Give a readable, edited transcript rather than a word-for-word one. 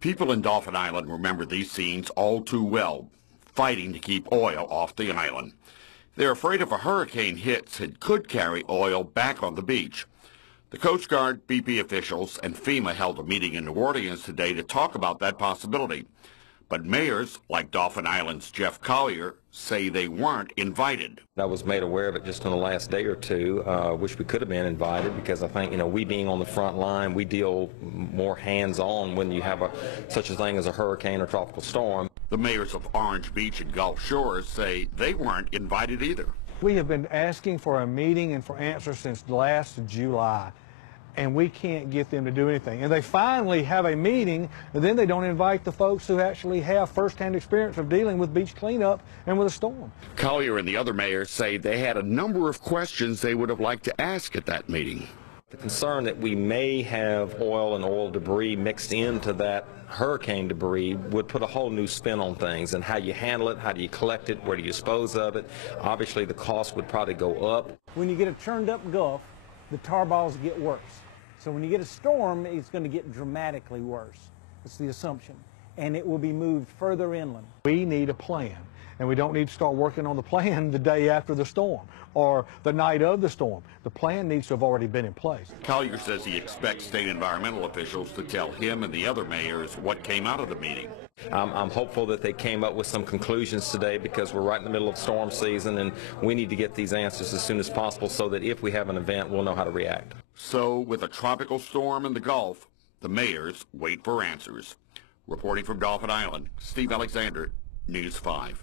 People in Dauphin Island remember these scenes all too well, fighting to keep oil off the island. They're afraid if a hurricane hits, it could carry oil back on the beach. The Coast Guard, BP officials, and FEMA held a meeting in New Orleans today to talk about that possibility. But mayors, like Dauphin Island's Jeff Collier, say they weren't invited. I was made aware of it just in the last day or two. Wish we could have been invited, because I think, we being on the front line, we deal more hands-on when you have such a thing as a hurricane or tropical storm. The mayors of Orange Beach and Gulf Shores say they weren't invited either. We have been asking for a meeting and for answers since last July, and we can't get them to do anything. And they finally have a meeting, and then they don't invite the folks who actually have first-hand experience of dealing with beach cleanup and with a storm. Collier and the other mayors say they had a number of questions they would have liked to ask at that meeting. The concern that we may have oil and oil debris mixed into that hurricane debris would put a whole new spin on things, and how you handle it, how do you collect it, where do you dispose of it. Obviously the cost would probably go up. When you get a churned up Gulf, the tar balls get worse. So when you get a storm, it's going to get dramatically worse. That's the assumption. And it will be moved further inland. We need a plan, and we don't need to start working on the plan the day after the storm or the night of the storm. The plan needs to have already been in place. Collier says he expects state environmental officials to tell him and the other mayors what came out of the meeting. I'm hopeful that they came up with some conclusions today, because we're right in the middle of storm season, and we need to get these answers as soon as possible so that if we have an event, we'll know how to react. So, with a tropical storm in the Gulf, the mayors wait for answers. Reporting from Dauphin Island, Steve Alexander, News 5.